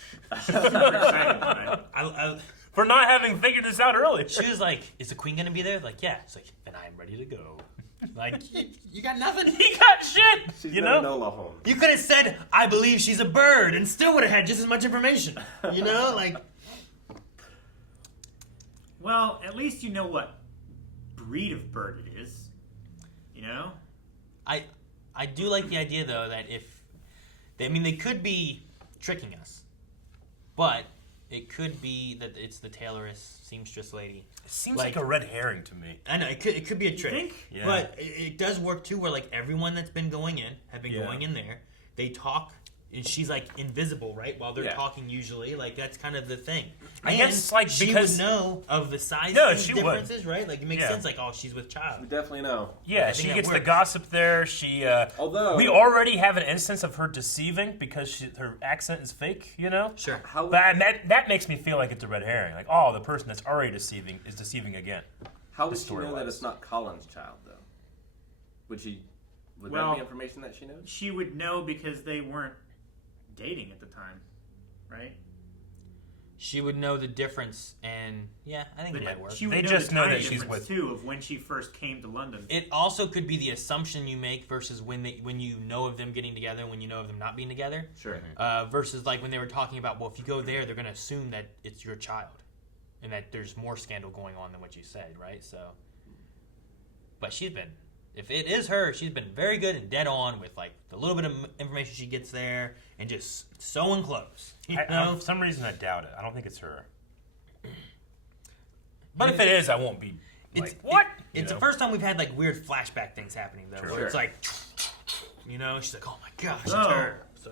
for not having figured this out early. She was like, "Is the queen gonna be there?" Like, yeah. It's like, then I am ready to go. Like, you got nothing. He got shit. She's you no know. Nola Holmes. You could have said, "I believe she's a bird," and still would have had just as much information. You know, like. Well, at least you know what breed of bird it is. You know? I do like the idea, though, that they could be tricking us. But it could be that it's the tailoress seamstress lady. It seems like a red herring to me. I know, it could be a trick. You think? Yeah. But it does work, too, where, like, everyone that's been going in have been going in there. They talk. And she's like invisible, right? While they're talking, usually, like that's kind of the thing. I guess, like, she because- would know of the size she would. differences, right? Like it makes sense. Like, oh, she's with child. We definitely know. Yeah, I she think gets that the works. gossip there. She, Although we already have an instance of her deceiving because her accent is fake, you know. Sure. How But that makes me feel like it's a red herring. Like, oh, the person that's already deceiving is deceiving again. How would she story know that wise. it's not Colin's child, though? Would that Well, be information that she knows? She would know because they weren't dating at the time, right? She would know the difference, and yeah, I think it might work. She would They know just the know time that she's difference, too, of when she first came to London. It also could be the assumption you make versus when you know of them getting together and when you know of them not being together. Sure. Versus like when they were talking about, well, if you go there, they're going to assume that it's your child, and that there's more scandal going on than what you said, right? So, but if it is her, she's been very good and dead on with like the little bit of information she gets there and just sewing clothes. You know? For some reason, I doubt it. I don't think it's her. But if it is, I won't be like, what? It's the first time we've had like weird flashback things happening though, where it's like, she's like, oh my gosh, it's her. So,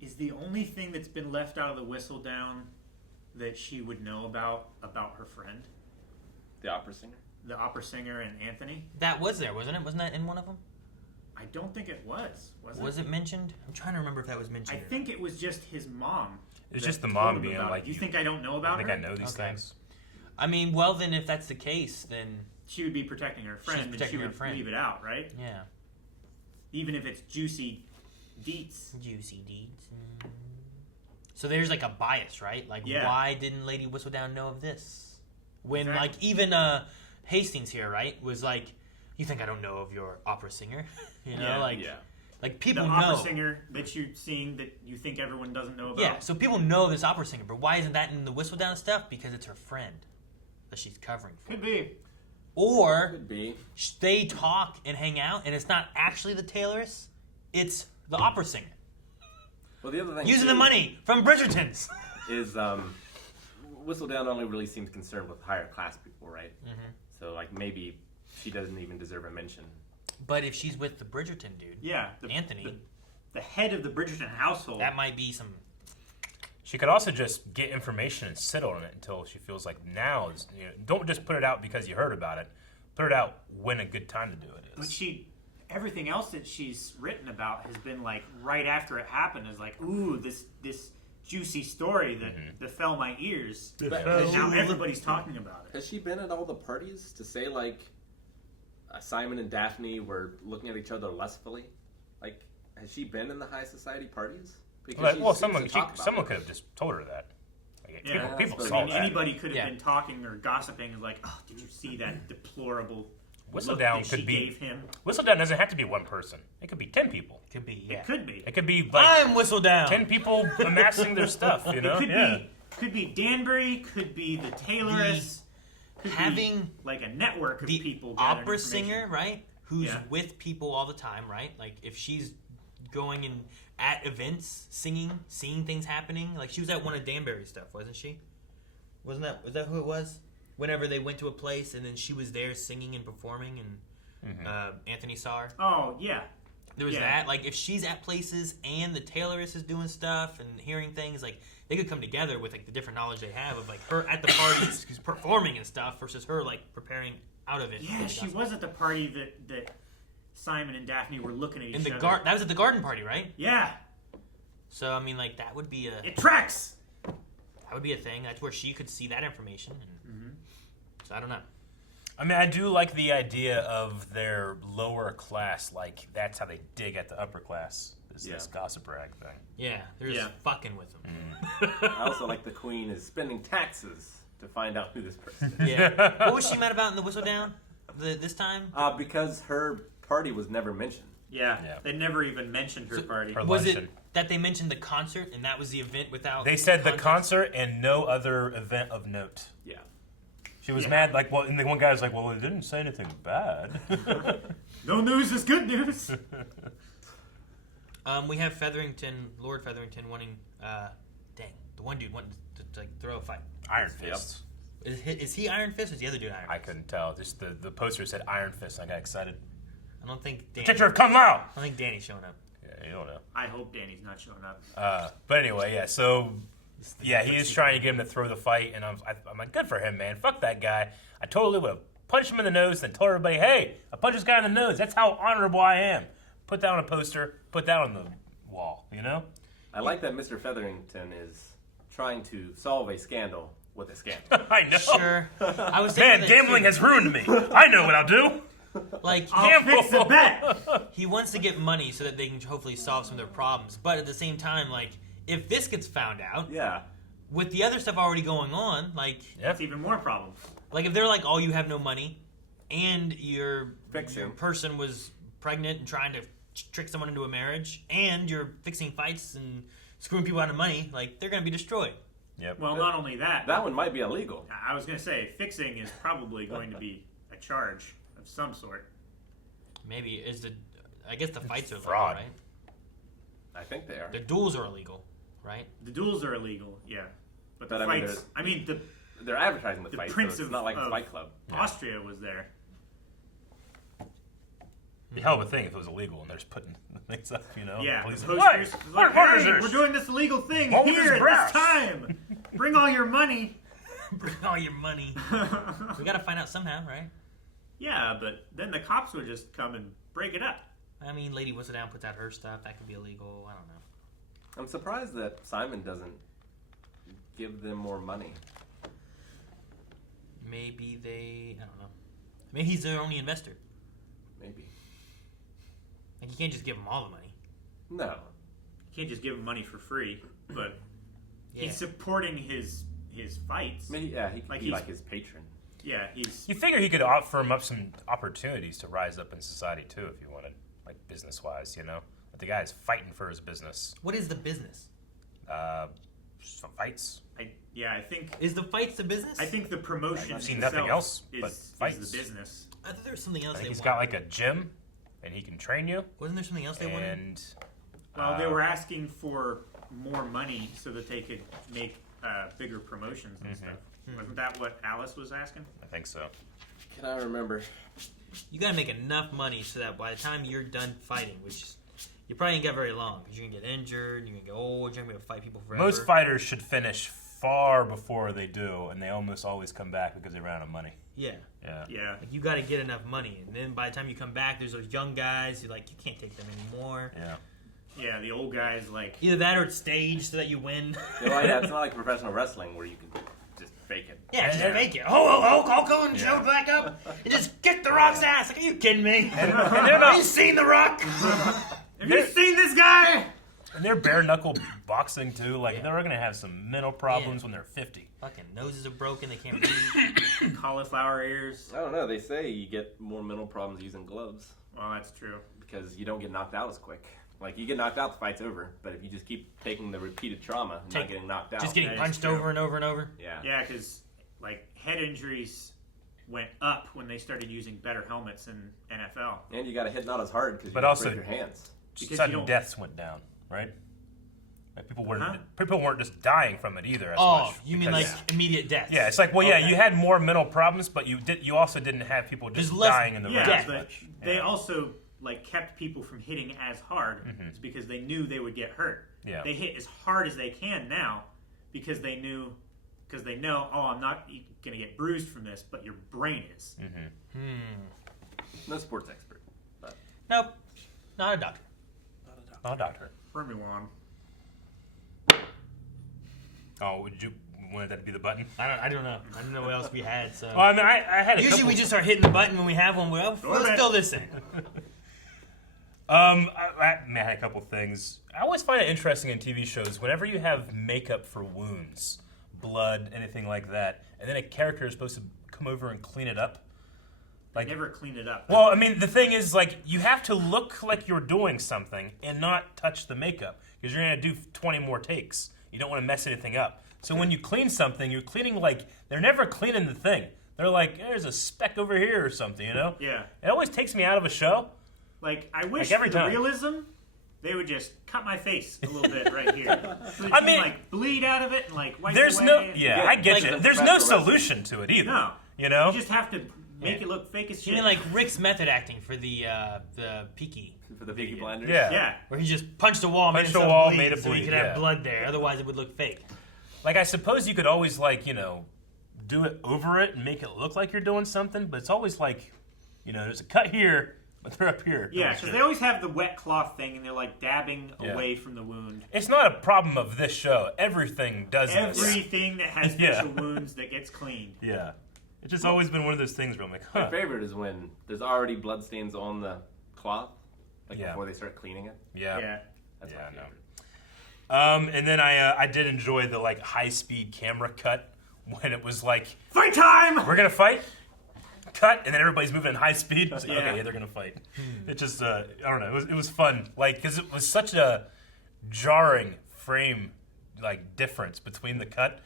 is the only thing that's been left out of the whistle down that she would know about her friend, The opera singer? the opera singer, and Anthony? that was there, wasn't it? Wasn't that in one of them? I don't think it was. Was it mentioned? I'm trying to remember if that was mentioned. I think it was just his mom. It was that just the told mom him being about it. like, you think I don't know about I think her? I know these things. I mean, well, then if that's the case, then She would be protecting her friend, and she protecting her would friend. leave it out, right? yeah, Even if it's juicy deets. juicy deeds. So there's like a bias, right? Like, Yeah. why didn't Lady Whistledown know of this? When Exactly. like even Hastings here, right, was like, you think I don't know of your opera singer? You know, like people the know. opera singer that you're seeing that you think everyone doesn't know about. Yeah, so people know this opera singer, but why isn't that in the Whistledown stuff? Because it's her friend that she's covering for. Could be. Or Could be. they talk and hang out, and it's not actually the tailoress; it's the opera singer Well, the other thing using too the money from Bridgerton's. is Whistledown only really seems concerned with higher class people, right? Mhm. So like maybe she doesn't even deserve a mention. But if she's with the Bridgerton dude, Yeah, Anthony, the head of the Bridgerton household. that might be some. She could also just get information and sit on it until she feels like now is. You know, don't just put it out because you heard about it. Put it out when a good time to do it But is. everything else that she's written about has been like right after it happened is like, ooh, this juicy story that fell my ears. But And now everybody's talking about it. Has she been at all the parties to say like Simon and Daphne were looking at each other lustfully? Like, has she been in the high society parties? Because she seems someone to talk about someone it. could have just told her that. Like, Yeah, people I saw I mean, that. anybody could have Yeah. been talking or gossiping like, oh, did you see that deplorable Whistledown that she could be. gave him. Whistledown doesn't have to be one person. It could be 10 people. Could be. Yeah. It could be. It could be like I'm Whistledown. 10 people amassing their stuff. You know. Could be Danbury. Could be the Taylorists. Could having be like a network of the people. Opera singer, right? Who's with people all the time, right? Like if she's going and at events, singing, seeing things happening. Like she was at one of Danbury's stuff, wasn't she? Was that who it was? Whenever they went to a place and then she was there singing and performing, and Anthony saw her. Oh yeah, there was that. Like if she's at places and the Taylorist is doing stuff and hearing things, like they could come together with like the different knowledge they have of like her at the parties performing and stuff versus her like preparing out of it. Yeah, she was at the party that Simon and Daphne were looking at each other. That was at the garden party, right? Yeah. So I mean, like that would be a. It tracks. That would be a thing. That's where she could see that information. And, So I don't know. I mean, I do like the idea of their lower class. Like that's how they dig at the upper class. Is this gossip rag thing? Yeah, they're just fucking with them. I also like the Queen is spending taxes to find out who this person is. Yeah. What was she mad about in the Whistledown this time? Because her party was never mentioned. Yeah. They never even mentioned her party. Was it that they mentioned the concert and that was the event without? They said the concert and no other event of note. Yeah. She was mad, like, well, and the one guy was like, well, it didn't say anything bad. No news is good news. We have Lord Featherington wanting, the one dude wanting to like throw a fight. Iron Fist. Is he Iron Fist or is the other dude Iron Fist? I couldn't tell. Just the poster said Iron Fist. I got excited. I don't think Danny... Protector of Kung Lao! I don't think Danny's showing up. Yeah, you don't know. I hope Danny's not showing up. But anyway, yeah, so... Yeah, he is trying to get him to throw the fight, and I'm like, good for him, man. Fuck that guy. I totally would have punched him in the nose and told everybody, hey, I punched this guy in the nose. That's how honorable I am. Put that on a poster. Put that on the wall, you know? I like that Mr. Featherington is trying to solve a scandal with a scandal. I know. Sure. I was man, gambling has ruined me. I know what I'll do. Like, I'll fix the bet. He wants to get money so that they can hopefully solve some of their problems. But at the same time, like, if this gets found out, with the other stuff already going on, like... That's even more problems. Like, if they're like, oh, you have no money, and your person was pregnant and trying to trick someone into a marriage, and you're fixing fights and screwing people out of money, like, they're going to be destroyed. Yep. Well, not only that... That one might be illegal. I was going to say, fixing is probably going to be a charge of some sort. Maybe. I guess the fights are fraud, legal, right? I think they are. The duels are illegal, right? The duels are illegal, yeah. But the I mean, fights... they're advertising the fights, Prince so it's not like a Fight Club. Austria was there. Be a hell of a thing if it was illegal and they're just putting things up, you know? Yeah, Police the like, posters. what? Like, What is hey, this? we're doing this illegal thing What was here this at grass? this time. Bring all your money. Bring all your money. We got to find out somehow, right? Yeah, but then the cops would just come and break it up. I mean, Lady Whistledown puts out her stuff. That could be illegal. I don't know. I'm surprised that Simon doesn't give them more money. Maybe I don't know. Maybe he's their only investor. Maybe. Like, you can't just give them all the money. No. You can't just give him money for free, but he's supporting his fights. Maybe, he could be like his patron. Yeah, he's... You figure he could offer him up some opportunities to rise up in society, too, if you wanted, like, business-wise, you know? But the guy's fighting for his business. What is the business? Some fights. I think... Is the fights the business? I think the promotion I've seen nothing else but is fights. the business. I thought there was something else I think they he's wanted. got, like, a gym, and he can train you. Wasn't there something else they wanted? And... Well, they were asking for more money so that they could make bigger promotions and stuff. Wasn't that what Alice was asking? I think so. Can I remember? You gotta make enough money so that by the time you're done fighting, which you probably ain't got very long, because you're gonna get injured, you're gonna get old, you're gonna be able to fight people forever. Most fighters should finish far before they do, and they almost always come back because they ran out of money. Yeah. Yeah. Like, you gotta get enough money, and then by the time you come back, there's those young guys who like you can't take them anymore. Yeah. Yeah, the old guys like either that or it's staged so that you win. It's not like professional wrestling where you can just fake it. Yeah, just fake it. Hulk Hogan showed back up and just kick the Rock's ass. Like, are you kidding me? And they're not... Have you seen the Rock? Have you seen this guy? And they're bare knuckle boxing too. Like they're gonna have some mental problems when they're 50. Fucking noses are broken. They can't breathe. Cauliflower ears. I don't know. They say you get more mental problems using gloves. Well, that's true. Because you don't get knocked out as quick. Like, you get knocked out, the fight's over. But if you just keep taking the repeated trauma and not getting knocked out. Just getting punched over and over and over. Yeah. Yeah, because, like, head injuries went up when they started using better helmets in NFL. And you got to hit not as hard because you break your hands. Sudden deaths went down, right? Like people weren't just dying from it either. As much you mean like immediate deaths? Yeah, it's like, well, you had more mental problems, but you also didn't have people just dying in the ring. Yeah, but they also like kept people from hitting as hard it's because they knew they would get hurt. Yeah. They hit as hard as they can now because they know, oh, I'm not going to get bruised from this, but your brain is. No sports expert. But. Nope. Not a doctor. Not a doctor. Bring me one. Oh, would you want that to be the button? I don't know. I don't know what else we had. So. Well, I mean, I had a Usually we just start hitting the button when we have one. Well, let's fill this in. I had a couple things. I always find it interesting in TV shows whenever you have makeup for wounds, blood, anything like that, and then a character is supposed to come over and clean it up. Like, never clean it up. Well, I mean, the thing is, like, you have to look like you're doing something and not touch the makeup because you're going to do 20 more takes. You don't want to mess anything up. So when you clean something, you're cleaning like, they're never cleaning the thing. They're like, there's a speck over here or something, you know? Yeah. It always takes me out of a show. Like, I wish every for the time. realism, they would just cut my face a little bit right here. So that I you mean, can, like, bleed out of it and, like, wipe There's away. no, and- yeah, I get you. There's no solution to it either. No. You know? You just have to make it look fake as shit. You mean like Rick's method acting for the Peaky? For the Peaky Blinders? Yeah. Where he just punched a wall, Punched a wall, made it so bleed, you could yeah. have blood there. Otherwise, it would look fake. Like, I suppose you could always, like, you know, do it over it and make it look like you're doing something, but it's always like, you know, there's a cut here, but they're up here. Yeah, because they always have the wet cloth thing, and they're, like, dabbing away from the wound. It's not a problem of this show. Everything does this. Everything that has facial wounds that gets cleaned. Yeah. It's just always been one of those things where I'm like, My favorite is when there's already bloodstains on the cloth, like before they start cleaning it. Yeah. That's my favorite. And then I did enjoy the like high-speed camera cut when it was like fight time. We're gonna fight. Cut, and then everybody's moving in high speed. Like, okay, yeah, they're gonna fight. It just I don't know. It was fun, like because it was such a jarring frame like difference between the cut.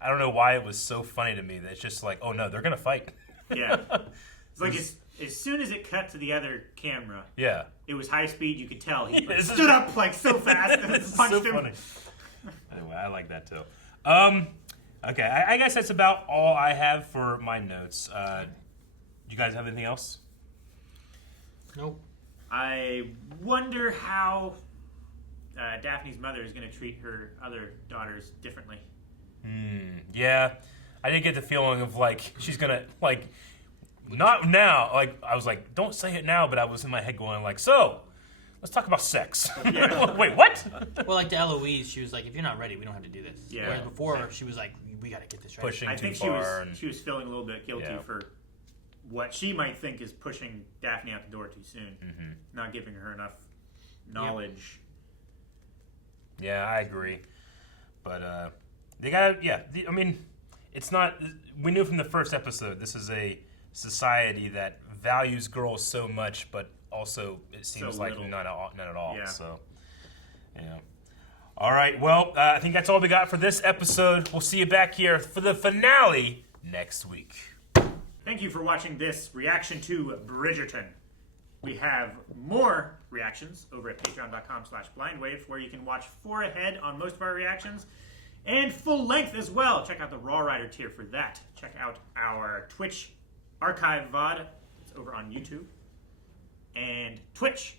I don't know why it was so funny to me that it's just like, oh no, they're gonna fight. Yeah, it's like as soon as it cut to the other camera, it was high speed. You could tell he like, stood up like so fast and punched him. Funny. Anyway, I like that too. Okay, I guess that's about all I have for my notes. You guys have anything else? Nope. I wonder how Daphne's mother is going to treat her other daughters differently. Yeah, I did get the feeling of like she's gonna like not now. Like I was like, don't say it now, but I was in my head going like, so let's talk about sex. Wait, what? Well, like to Eloise, she was like, if you're not ready, we don't have to do this. Yeah. Whereas before, she was like, we got to get this right. Pushing I too think far. she was feeling a little bit guilty for what she might think is pushing Daphne out the door too soon, not giving her enough knowledge. Yeah, I agree. But they got I mean, it's not. We knew from the first episode this is a society that values girls so much, but also it seems like none at all. Yeah. So, yeah. All right. Well, I think that's all we got for this episode. We'll see you back here for the finale next week. Thank you for watching this reaction to Bridgerton. We have more reactions over at patreon.com/blindwave, where you can watch 4 ahead on most of our reactions and full length as well. Check out the Raw Rider tier for that. Check out our Twitch archive VOD. It's over on YouTube and Twitch.